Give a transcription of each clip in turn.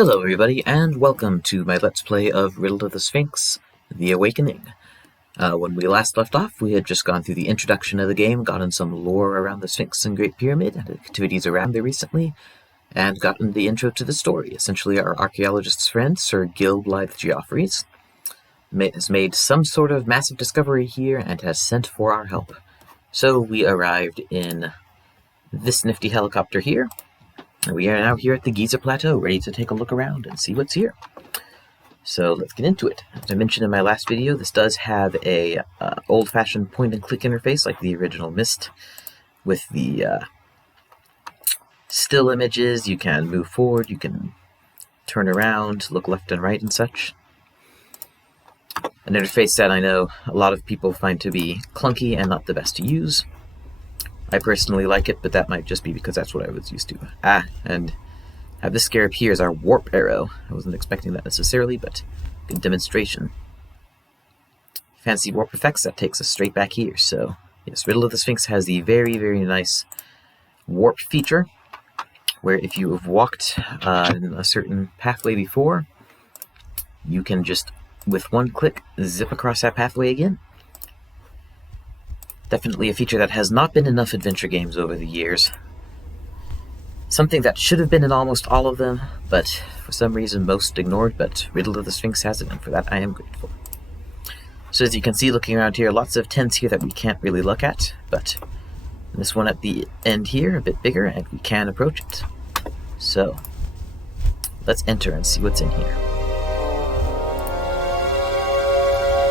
Hello everybody, and welcome to my Let's Play of Riddle of the Sphinx, The Awakening. When we last left off, we had just gone through the introduction of the game, gotten some lore around the Sphinx and Great Pyramid, and activities around there recently, and gotten the intro to the story. Essentially, our archaeologist's friend, Sir Gils Desk, has made some sort of massive discovery here and has sent for our help. So we arrived in this nifty helicopter here. We are now here at the Giza Plateau, ready to take a look around and see what's here. So let's get into it. As I mentioned in my last video, this does have a old-fashioned point-and-click interface like the original Myst, with the still images. You can move forward, you can turn around, look left and right and such. An interface that I know a lot of people find to be clunky and not the best to use. I personally like it, but that might just be because that's what I was used to. And have this scarab here is our warp arrow. I wasn't expecting that necessarily, but good demonstration. Fancy warp effects, that takes us straight back here. So, yes, Riddle of the Sphinx has the very, very nice warp feature, where if you have walked in a certain pathway before, you can just, with one click, zip across that pathway again. Definitely a feature that has not been in enough adventure games over the years. Something that should have been in almost all of them, but for some reason most ignored, but Riddle of the Sphinx has it, and for that I am grateful. So as you can see, looking around here, lots of tents here that we can't really look at, but this one at the end here, a bit bigger, and we can approach it. So, let's enter and see what's in here.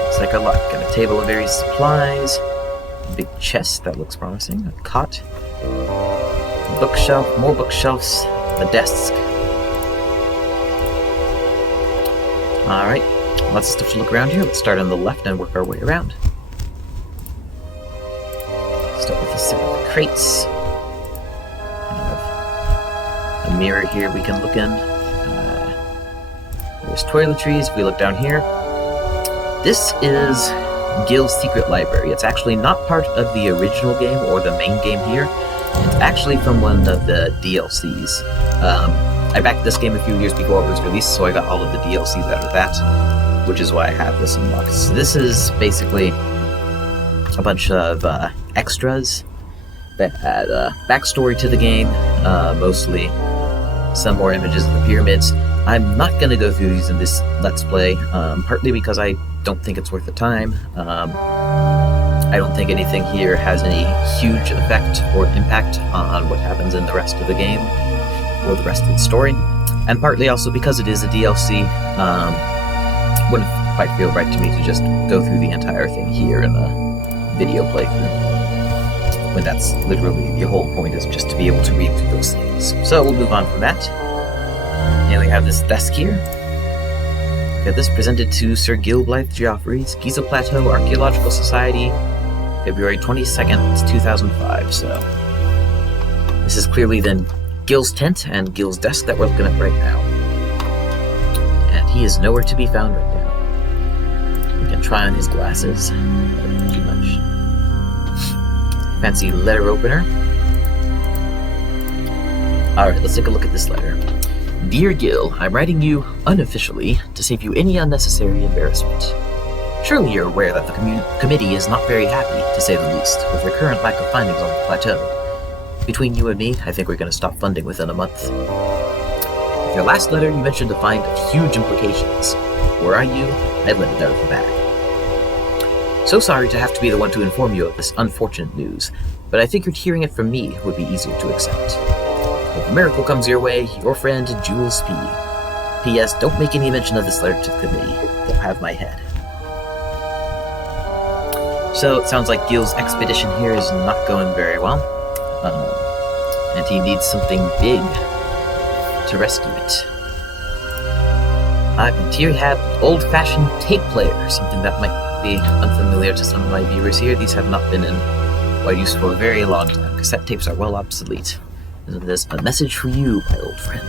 Looks like a lot. Got a table of various supplies, big chest that looks promising, a cot, a bookshelf, more bookshelves, a desk. Alright, lots of stuff to look around here. Let's start on the left and work our way around. Start with a set of crates. A mirror here we can look in. There's toiletries. If we look down here, this is Gil's secret library. It's actually not part of the original game or the main game here. It's actually from one of the DLCs. I backed this game a few years before it was released, so I got all of the DLCs out of that, which is why I have this unlocked. So this is basically a bunch of extras that add backstory to the game, mostly some more images of the pyramids. I'm not going to go through these in this Let's Play, partly because I don't think it's worth the time. I don't think anything here has any huge effect or impact on what happens in the rest of the game or the rest of the story, and partly also because it is a DLC. Wouldn't quite feel right to me to just go through the entire thing here in a video playthrough, when that's literally the whole point, is just to be able to read through those things. So we'll move on from that. And we have this desk here. Got this presented to Sir Gils Desk, Giza Plateau Archaeological Society, February 22nd, 2005. So this is clearly then Gil's tent and Gils Desk that we're looking at right now. And he is nowhere to be found right now. We can try on his glasses. Not too much. Fancy letter opener. Alright, let's take a look at this letter. Dear Gil, I'm writing you unofficially to save you any unnecessary embarrassment. Surely you're aware that the committee is not very happy, to say the least, with their current lack of findings on the plateau. Between you and me, I think we're going to stop funding within a month. With your last letter, you mentioned a find of huge implications. Were I you, I'd let it out of the bag. So sorry to have to be the one to inform you of this unfortunate news, but I figured hearing it from me would be easier to accept. If a miracle comes your way, your friend, Jules P. P.S. Don't make any mention of this letter to the committee. They'll have my head. So, it sounds like Gil's expedition here is not going very well. And he needs something big to rescue it. And here we have an old-fashioned tape player, something that might be unfamiliar to some of my viewers here. These have not been in use for a very long time. Cassette tapes are well obsolete. There's a message for you, my old friend.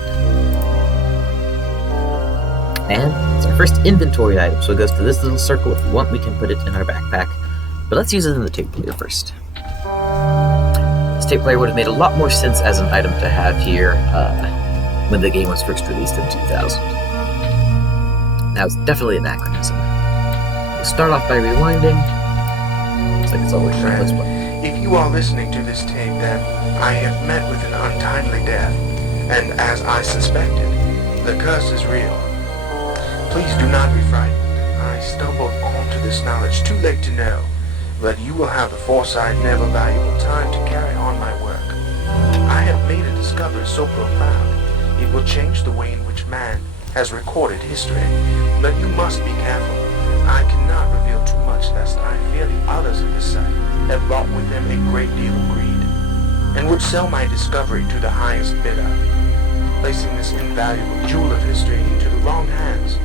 And it's our first inventory item, so it goes to this little circle. If we want, we can put it in our backpack. But let's use it in the tape player first. This tape player would have made a lot more sense as an item to have here when the game was first released in 2000. That was definitely an anachronism. We'll start off by rewinding. Looks like it's always Friend, if you are listening to this tape, then I have met with an untimely death, and as I suspected, the curse is real. Please do not be frightened. I stumbled onto this knowledge too late to know, but you will have the foresight and ever valuable time to carry on my work. I have made a discovery so profound, it will change the way in which man has recorded history, but you must be careful. I cannot reveal too much lest I fear the others of this site have brought with them a great deal of greed, and would sell my discovery to the highest bidder, placing this invaluable jewel of history into the wrong hands.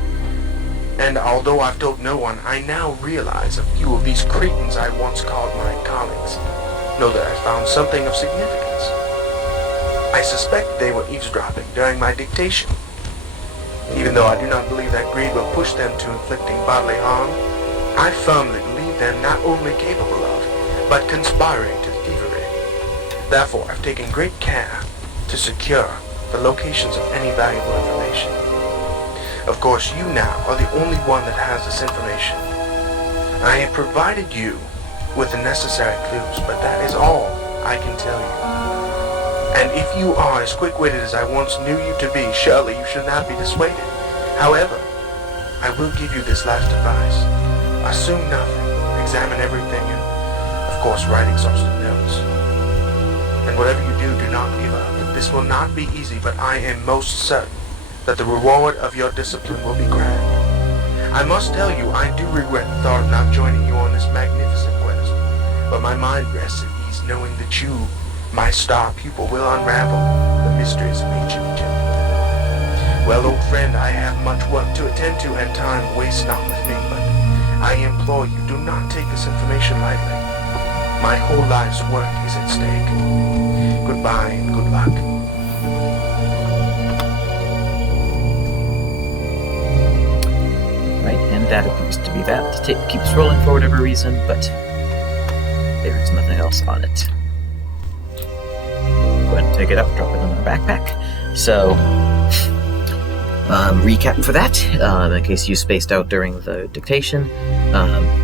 And although I've told no one, I now realize a few of these cretins I once called my colleagues know that I found something of significance. I suspect they were eavesdropping during my dictation. Even though I do not believe that greed will push them to inflicting bodily harm, I firmly believe them not only capable of, but conspiring to thievery. Therefore, I've taken great care to secure the locations of any valuable information. Of course, you now are the only one that has this information. I have provided you with the necessary clues, but that is all I can tell you. And if you are as quick-witted as I once knew you to be, surely you should not be dissuaded. However, I will give you this last advice. Assume nothing, examine everything, and, of course, write exhaustive notes. And whatever you do, do not give up. This will not be easy, but I am most certain that the reward of your discipline will be grand. I must tell you, I do regret the thought of not joining you on this magnificent quest, but my mind rests at ease knowing that you, my star pupil, will unravel the mysteries of ancient Egypt. Well, old friend, I have much work to attend to, and time wastes not with me, but I implore you, do not take this information lightly. My whole life's work is at stake. Goodbye and good luck. Right, and that appears to be that. The tape keeps rolling for whatever reason, but there's nothing else on it. Go ahead and take it up, drop it in our backpack. So, recap for that, in case you spaced out during the dictation.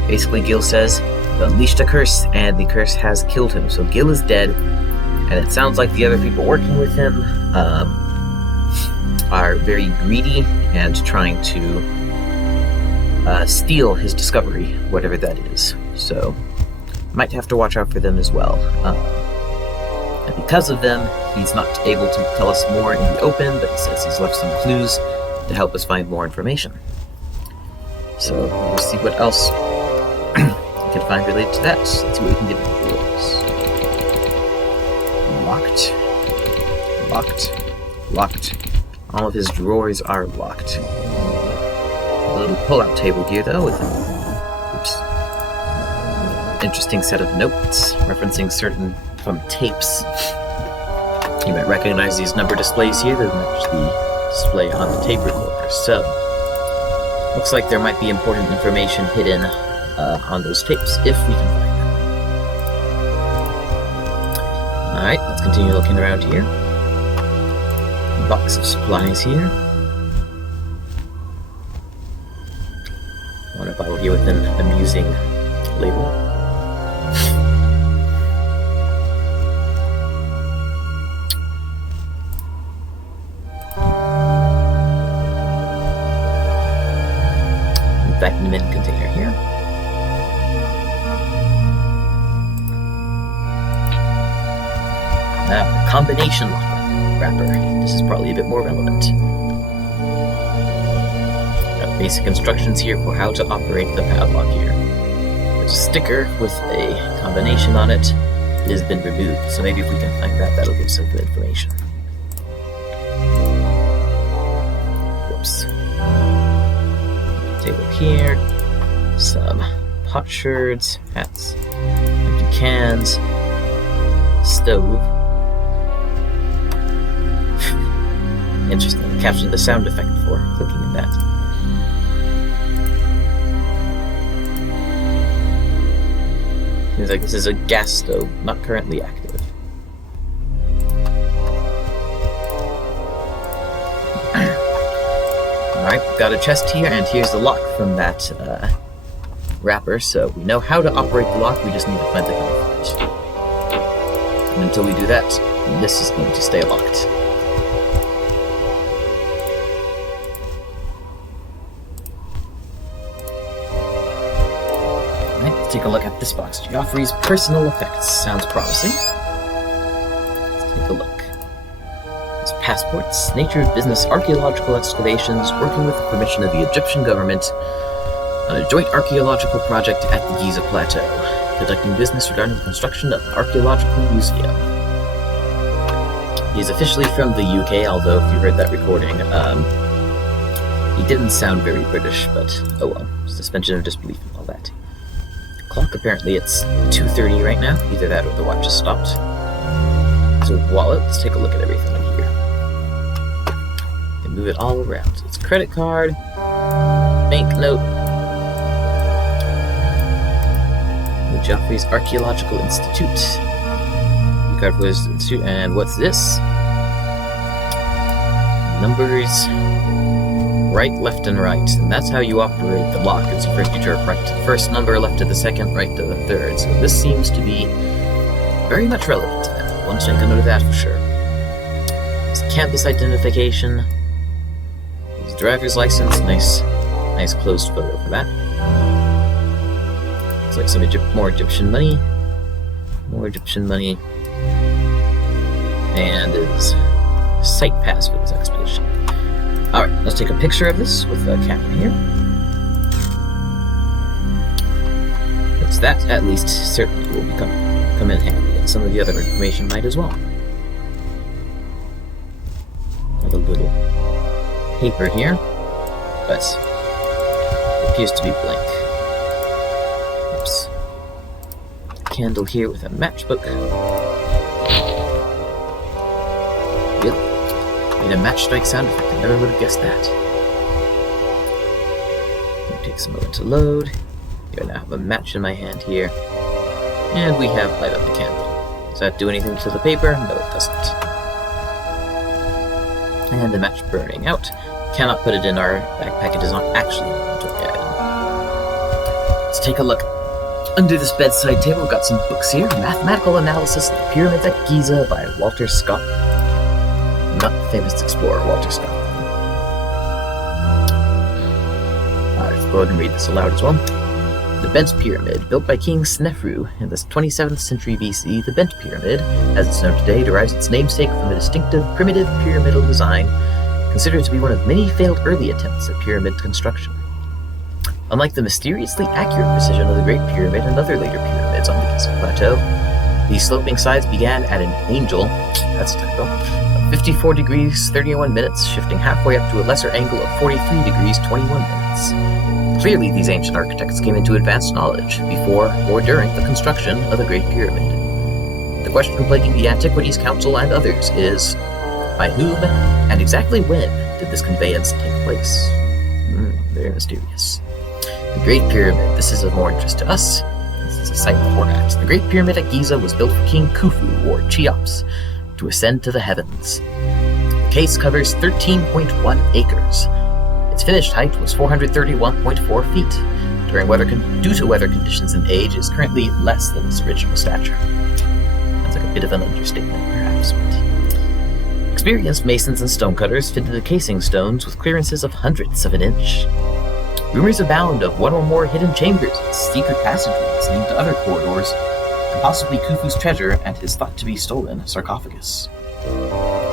Basically, Gil says, unleashed a curse, and the curse has killed him. So Gil is dead, and it sounds like the other people working with him are very greedy and trying to steal his discovery, whatever that is. So, might have to watch out for them as well. And because of them, he's not able to tell us more in the open, but he says he's left some clues to help us find more information. So, we'll see what else we can find related to that. Let's see what we can get in the drawers. Locked. Locked. All of his drawers are locked. A little pull-out table here, though, with an interesting set of notes referencing certain from tapes. You might recognize these number displays here that match the display on the tape recorder. So, looks like there might be important information hidden on those tapes, if we can find them. Alright, let's continue looking around here. Box of supplies here. Water bottle here with an amusing label. Vitamin container here. Combination locker wrapper. This is probably a bit more relevant. Got basic instructions here for how to operate the padlock here. There's a sticker with a combination on it. It has been removed, so maybe if we can find that, that'll give some good information. Whoops. Table here. Some potsherds, hats, empty cans, stove. Interesting. I captured the sound effect for clicking in that. Seems like this is a gas stove, not currently active. Alright, got a chest here, and here's the lock from that wrapper, so we know how to operate the lock, we just need to find the code first. And until we do that, this is going to stay locked. Alright, let's take a look at this box. Geoffrey's personal effects. Sounds promising. Let's take a look. His passports, nature of business, archaeological excavations, working with the permission of the Egyptian government on a joint archaeological project at the Giza Plateau, conducting business regarding the construction of an archaeological museum. He's officially from the UK, although if you heard that recording, he didn't sound very British, but oh well, suspension of disbelief and all that. Clock, apparently it's 2:30 right now, either that or the watch has stopped. So wallet, let's take a look at everything in here. And move it all around. So it's credit card, banknote, Geoffrey's Archaeological Institute. Geoffrey's Institute, and what's this? Numbers, right, left, and right. And that's how you operate the lock. It's first you jerk right to the first number, left to the second, right to the third. So this seems to be very much relevant to that. One take a note of that for sure. His campus identification. His driver's license. Nice closed photo for that. Looks like some more Egyptian money. More Egyptian money. And his site pass for this expedition. Alright, let's take a picture of this with the camera here. Because that, at least, certainly will come in handy, and some of the other information might as well. Have a little paper here, but it appears to be blank. Oops. Candle here with a matchbook. Yep. Made a match strike sound effect. I never would have guessed that. It takes a moment to load. Here I now have a match in my hand here. And we have light up the candle. Does that do anything to the paper? No, it doesn't. And the match burning out. Cannot put it in our backpack. It is not actually an inventory item. Let's take a look. Under this bedside table, we've got some books here. Mathematical Analysis of the Pyramids at Giza by Walter Scott. Not the famous explorer, Walter Scott. Let's go ahead and read this aloud as well. The Bent Pyramid, built by King Snefru in the 27th century BC, the Bent Pyramid, as it's known today, derives its namesake from a distinctive, primitive pyramidal design, considered to be one of many failed early attempts at pyramid construction. Unlike the mysteriously accurate precision of the Great Pyramid and other later pyramids on the Giza Plateau, these sloping sides began at an angle, that's a typo, of 54 degrees 31 minutes, shifting halfway up to a lesser angle of 43 degrees 21 minutes. Clearly, these ancient architects came into advanced knowledge before or during the construction of the Great Pyramid. The question plaguing the Antiquities Council and others is, by whom and exactly when did this conveyance take place? Very mysterious. The Great Pyramid, this is of more interest to us. This is a site before that. The Great Pyramid at Giza was built for King Khufu, or Cheops, to ascend to the heavens. The case covers 13.1 acres. Its finished height was 431.4 feet. Due to weather conditions and age, it is currently less than its original stature. That's like a bit of an understatement, perhaps, but... Experienced masons and stonecutters fitted the casing stones with clearances of hundredths of an inch. Rumors abound of one or more hidden chambers and secret passageways leading to other corridors, and possibly Khufu's treasure and his thought-to-be stolen sarcophagus.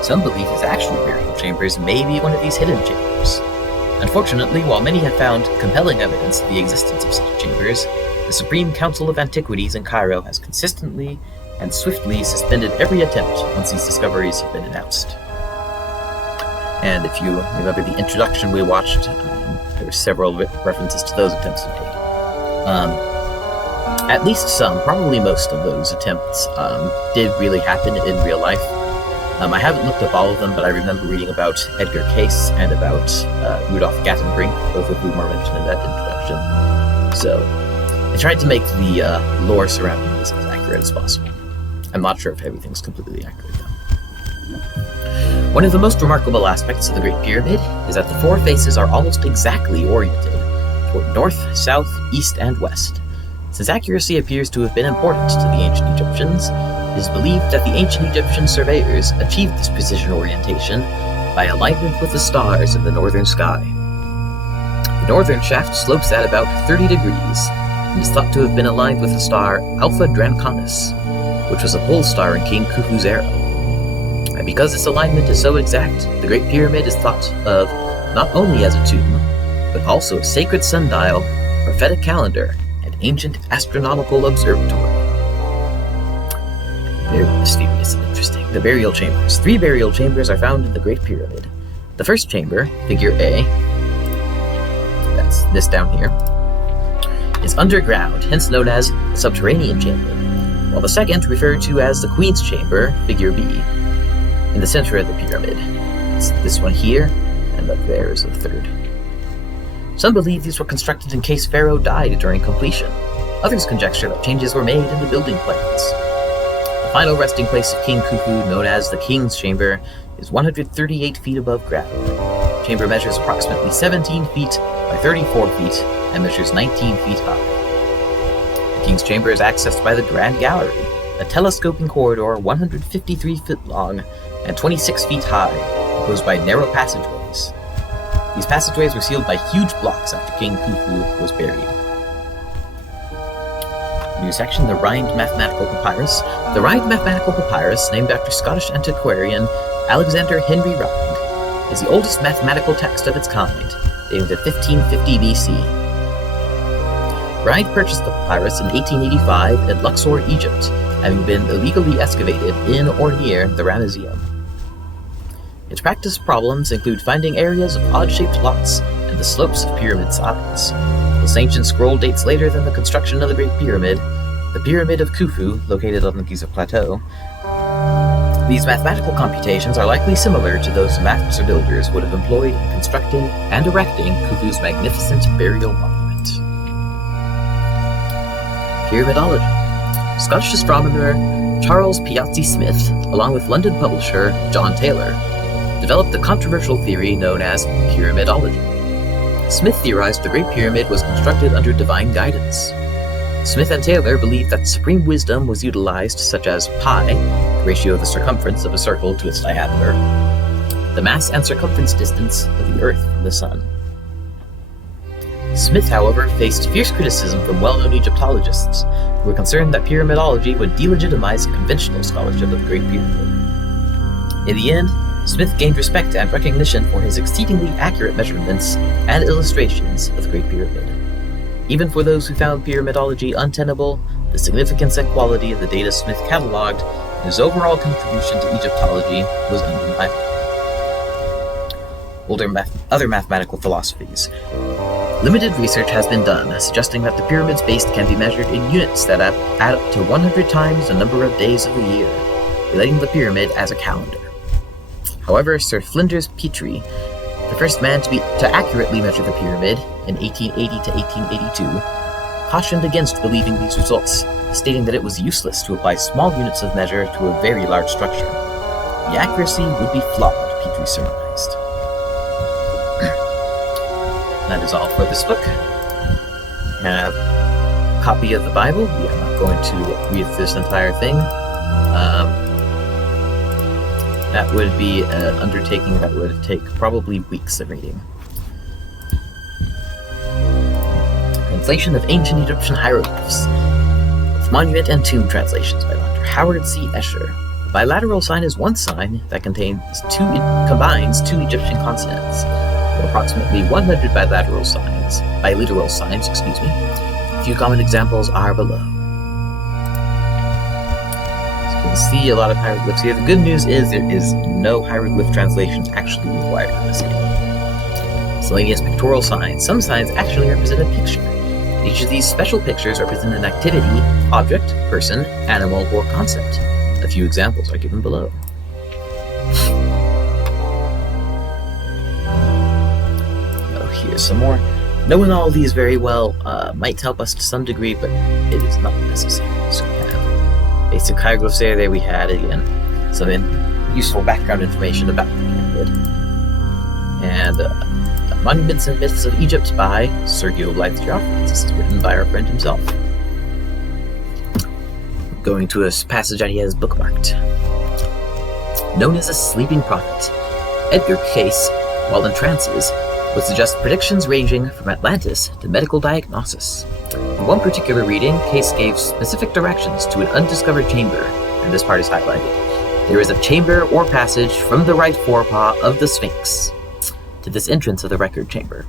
Some believe his actual burial chambers may be one of these hidden chambers. Unfortunately, while many have found compelling evidence of the existence of such chambers, the Supreme Council of Antiquities in Cairo has consistently and swiftly suspended every attempt once these discoveries have been announced. And if you remember the introduction we watched, there were several references to those attempts to date. At least some, probably most of those attempts did really happen in real life. I haven't looked up all of them, but I remember reading about Edgar Cayce and about Rudolf Gattenbrink, both of whom are mentioned in that introduction. So I tried to make the lore surrounding this as accurate as possible. I'm not sure if everything's completely accurate, though. One of the most remarkable aspects of the Great Pyramid is that the 4 faces are almost exactly oriented toward north, south, east, and west. Since accuracy appears to have been important to the ancient Egyptians, it is believed that the ancient Egyptian surveyors achieved this precision orientation by alignment with the stars in the northern sky. The northern shaft slopes at about 30 degrees and is thought to have been aligned with the star Alpha Draconis, which was a pole star in King Khufu's era. And because this alignment is so exact, the Great Pyramid is thought of not only as a tomb, but also a sacred sundial, prophetic calendar, and ancient astronomical observatory. Very mysterious and interesting. The burial chambers. 3 burial chambers are found in the Great Pyramid. The first chamber, figure A, that's this down here, is underground, hence known as the subterranean chamber, while the second, referred to as the Queen's Chamber, figure B, in the center of the pyramid. It's this one here, and up there is the third. Some believe these were constructed in case Pharaoh died during completion. Others conjecture that changes were made in the building plans. The final resting place of King Khufu, known as the King's Chamber, is 138 feet above ground. The chamber measures approximately 17 feet by 34 feet and measures 19 feet high. The King's Chamber is accessed by the Grand Gallery, a telescoping corridor 153 feet long and 26 feet high, enclosed by narrow passageways. These passageways were sealed by huge blocks after King Khufu was buried. New section, the Rhind Mathematical Papyrus. The Rhind Mathematical Papyrus, named after Scottish antiquarian Alexander Henry Rhind, is the oldest mathematical text of its kind, dating to 1550 BC. Rhind purchased the papyrus in 1885 in Luxor, Egypt, having been illegally excavated in or near the Ramesseum. Its practice problems include finding areas of odd-shaped lots and the slopes of pyramid sides. This ancient scroll dates later than the construction of the Great Pyramid, the Pyramid of Khufu, located on the Giza Plateau. These mathematical computations are likely similar to those master builders would have employed in constructing and erecting Khufu's magnificent burial monument. Pyramidology. Scottish astronomer Charles Piazzi Smith, along with London publisher John Taylor, developed the controversial theory known as pyramidology. Smith theorized the Great Pyramid was constructed under divine guidance. Smith and Taylor believed that supreme wisdom was utilized, such as pi, the ratio of the circumference of a circle to its diameter, the mass and circumference distance of the Earth from the Sun. Smith, however, faced fierce criticism from well-known Egyptologists, who were concerned that pyramidology would delegitimize conventional scholarship of the Great Pyramid. In the end, Smith gained respect and recognition for his exceedingly accurate measurements and illustrations of the Great Pyramid. Even for those who found pyramidology untenable, the significance and quality of the data Smith cataloged and his overall contribution to Egyptology was undeniable. Other mathematical philosophies. Limited research has been done, suggesting that the pyramid's base can be measured in units that add up to 100 times the number of days of the year, relating the pyramid as a calendar. However, Sir Flinders Petrie, the first man to accurately measure the pyramid in 1880 to 1882, cautioned against believing these results, stating that it was useless to apply small units of measure to a very large structure. The accuracy would be flawed, Petrie surmised. That is all for this book. I have a copy of the Bible. We are not going to read this entire thing. That would be an undertaking that would take probably weeks of reading. Translation of Ancient Egyptian Hieroglyphs, with monument and tomb translations by Dr. Howard C. Escher. A bilateral sign is one sign that combines two Egyptian consonants. There are approximately 100 bilateral signs. A few common examples are below. You can see a lot of hieroglyphs here. The good news is there is no hieroglyph translation actually required in this game. Miscellaneous pictorial signs. Some signs actually represent a picture. Each of these special pictures represent an activity, object, person, animal, or concept. A few examples are given below. Oh, here's some more. Knowing all of these very well might help us to some degree, but it is not necessary. So we have basic hieroglyphs there we had again. Some useful background information about the period. And Monuments and Myths of Egypt by Sergio Blythe Joffrey. This is written by our friend himself. Going to a passage that he has bookmarked. Known as a sleeping prophet, Edgar Cayce, while in trances, would suggest predictions ranging from Atlantis to medical diagnosis. In one particular reading, Cayce gave specific directions to an undiscovered chamber, and this part is highlighted. There is a chamber or passage from the right forepaw of the Sphinx to this entrance of the record chamber.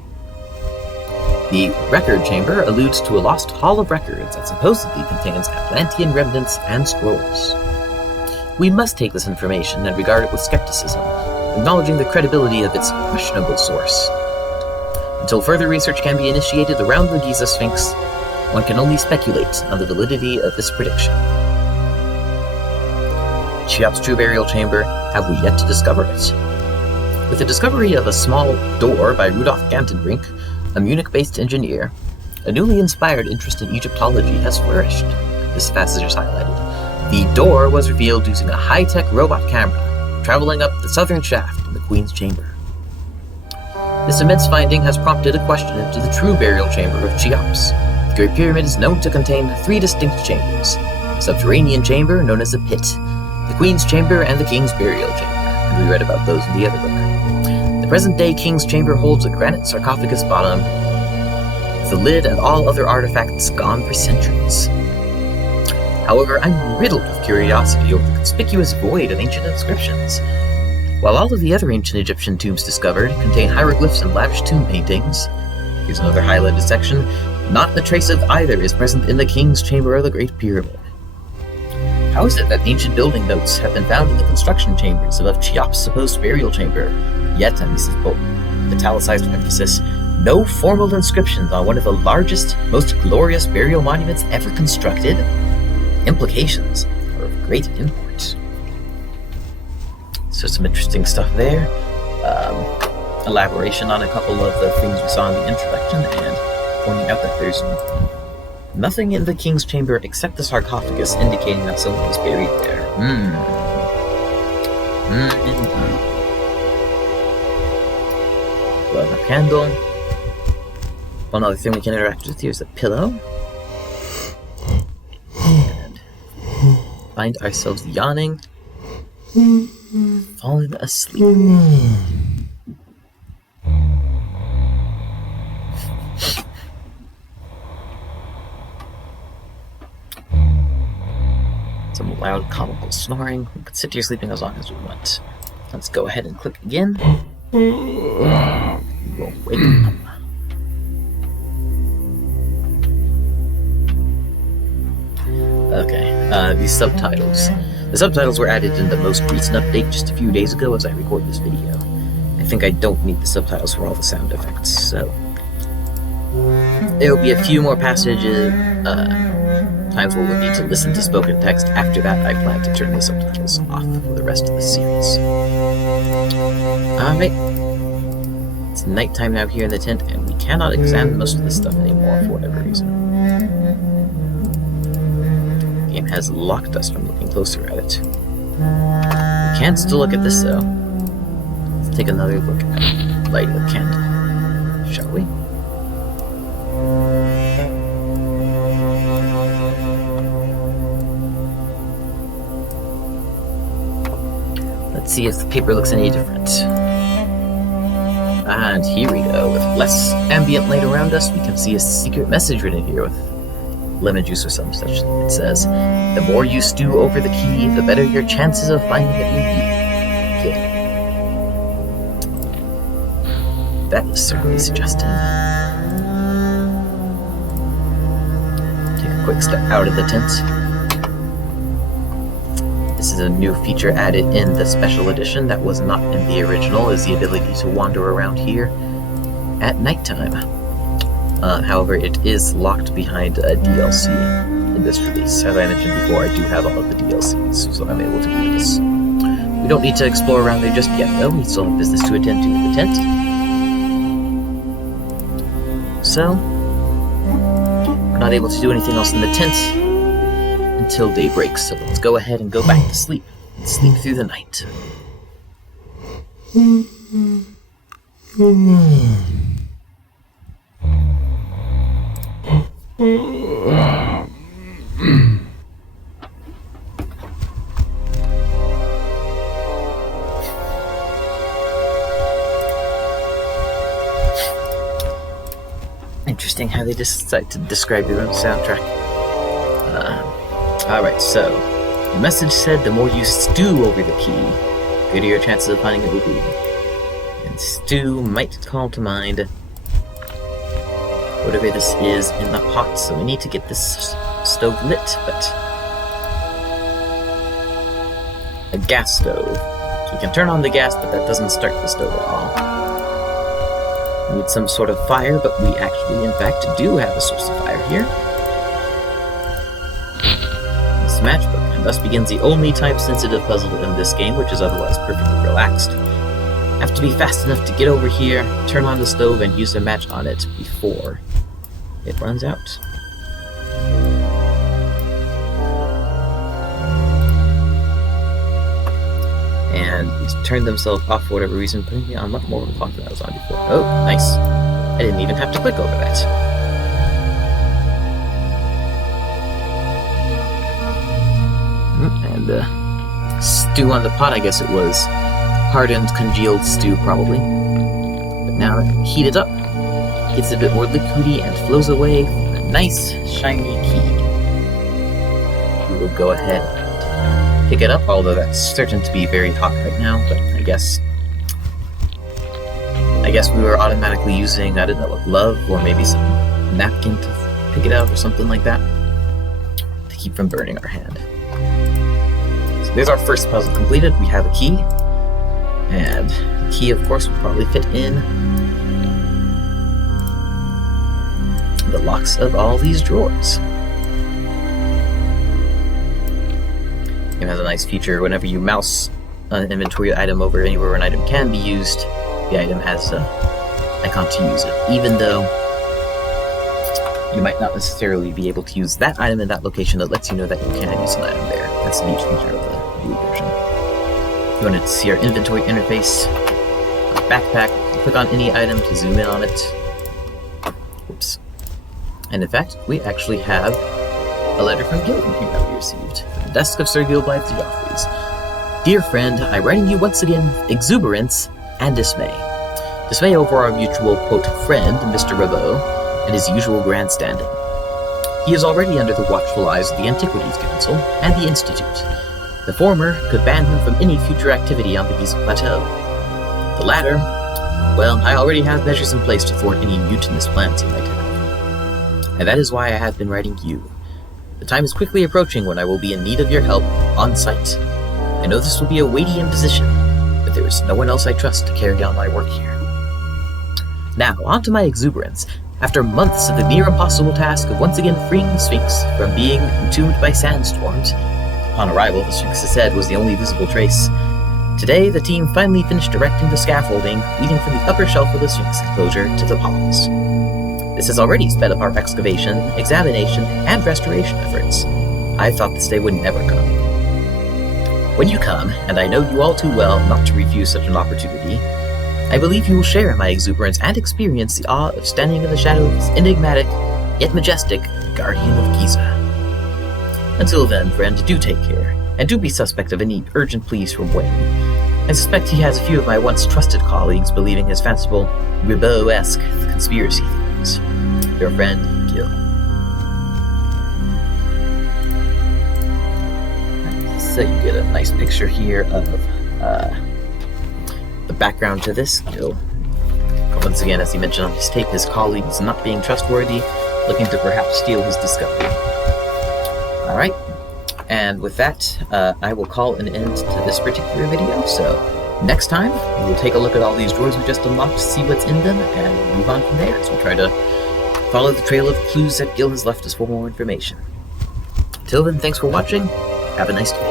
The record chamber alludes to a lost hall of records that supposedly contains Atlantean remnants and scrolls. We must take this information and regard it with skepticism, acknowledging the credibility of its questionable source. Until further research can be initiated around the Giza Sphinx, one can only speculate on the validity of this prediction. Cheops' true burial chamber, have we yet to discover it? With the discovery of a small door by Rudolf Gantenbrink, a Munich-based engineer, a newly inspired interest in Egyptology has flourished. This passage is highlighted. The door was revealed using a high-tech robot camera, traveling up the southern shaft in the Queen's chamber. This immense finding has prompted a question into the true burial chamber of Cheops. The Great Pyramid is known to contain 3 distinct chambers: a subterranean chamber known as the Pit, the Queen's chamber, and the King's burial chamber, and we read about those in the other book. The present-day King's chamber holds a granite sarcophagus bottom, with the lid and all other artifacts gone for centuries. However, I'm riddled with curiosity over the conspicuous void of ancient inscriptions. While all of the other ancient Egyptian tombs discovered contain hieroglyphs and lavish tomb paintings, here's another highlighted section, not a trace of either is present in the King's chamber of the Great Pyramid. How is it that ancient building notes have been found in the construction chambers above Cheops' supposed burial chamber, yet, and this is bold, italicized emphasis, no formal inscriptions on one of the largest, most glorious burial monuments ever constructed? Implications are of great import. So some interesting stuff there. Elaboration on a couple of the things we saw in the introduction, and pointing out that there's nothing in the King's chamber except the sarcophagus indicating that someone was buried there. Love a candle. One other thing we can interact with here is a pillow. And find ourselves yawning, falling asleep. Some loud comical snoring. We could sit here sleeping as long as we want. Let's go ahead and click again. We'll wake up. Okay, these subtitles. The subtitles were added in the most recent update just a few days ago as I record this video. I think I don't need the subtitles for all the sound effects, so there will be a few more passages, times where we'll need to listen to spoken text. After that, I plan to turn the subtitles off for the rest of the series. Alright. It's nighttime now here in the tent, and we cannot examine most of this stuff anymore for whatever reason. The game has locked us from looking closer at it. We can still look at this, though. Let's take another look at lighting the candle, shall we? Let's see if the paper looks any different. And here we go. With less ambient light around us, we can see a secret message written here with lemon juice or some such. It says, "The more you stew over the key, the better your chances of finding it will be." Okay. That is certainly suggesting. Take a quick step out of the tent. This is a new feature added in the special edition that was not in the original, is the ability to wander around here at nighttime. However, it is locked behind a DLC in this release. As I mentioned before, I do have all of the DLCs, so I'm able to do this. We don't need to explore around there just yet, though. We still have business to attend to in the tent. So, we're not able to do anything else in the tent until daybreak, so let's go ahead and go back to sleep. and sleep through the night. Interesting how they decide to describe their own soundtrack. Alright, so the message said the more you stew over the key, the greater your chances of finding it will be. And stew might call to mind whatever this is in the pot, so we need to get this stove lit, but a gas stove. So we can turn on the gas, but that doesn't start the stove at all. We need some sort of fire, but we actually, in fact, do have a source of fire here. This matchbook, and thus begins the only time-sensitive puzzle in this game, which is otherwise perfectly relaxed. Have to be fast enough to get over here, turn on the stove, and use a match on it before it runs out. And he's turned themselves off for whatever reason, putting me on much more of a clock than I was on before. Oh, nice. I didn't even have to click over that. And stew on the pot, I guess it was. Hardened, congealed stew, probably. But now heat it up. Gets a bit more liquidy and flows away from a nice, shiny key. We will go ahead and pick it up, although that's certain to be very hot right now, but I guess we were automatically using, I don't know, a glove or maybe some napkin to pick it out or something like that to keep from burning our hand. So there's our first puzzle completed. We have a key, and the key, of course, will probably fit in the locks of all these drawers. It has a nice feature. Whenever you mouse an inventory item over anywhere where an item can be used, the item has an icon to use it, even though you might not necessarily be able to use that item in that location. That lets you know that you can use an item there. That's a neat feature of the blue version. If you wanted to see our inventory interface, our backpack, click on any item to zoom in on it. Oops. And in fact, we actually have a letter from Gil here that we received. From the desk of Sir Gil Blythe de Joffreys. Dear friend, I write you once again exuberance and dismay. Dismay over our mutual, quote, friend, Mr. Rabot, and his usual grandstanding. He is already under the watchful eyes of the Antiquities Council and the Institute. The former could ban him from any future activity on the Giza Plateau. The latter, well, I already have measures in place to thwart any mutinous plans he might have. And that is why I have been writing you. The time is quickly approaching when I will be in need of your help on site. I know this will be a weighty imposition, but there is no one else I trust to carry on my work here. Now, on to my exuberance. After months of the near impossible task of once again freeing the Sphinx from being entombed by sandstorms, upon arrival, the Sphinx's head was the only visible trace. Today, the team finally finished erecting the scaffolding leading from the upper shelf of the Sphinx enclosure to the ponds. This has already sped up our excavation, examination, and restoration efforts. I thought this day would never come. When you come, and I know you all too well not to refuse such an opportunity, I believe you will share in my exuberance and experience the awe of standing in the shadow of this enigmatic, yet majestic, guardian of Giza. Until then, friend, do take care, and do be suspect of any urgent pleas from Wayne. I suspect he has a few of my once trusted colleagues believing his fanciful, Ribot-esque conspiracy theories. Your friend, Gil. So you get a nice picture here of the background to this. Gil, once again, as he mentioned on his tape, his colleagues not being trustworthy, looking to perhaps steal his discovery. Alright, and with that, I will call an end to this particular video. So next time, we'll take a look at all these drawers we just unlocked, see what's in them, and we'll move on from there as we try to follow the trail of clues that Gil has left us for more information. Till then, thanks for watching. Have a nice day.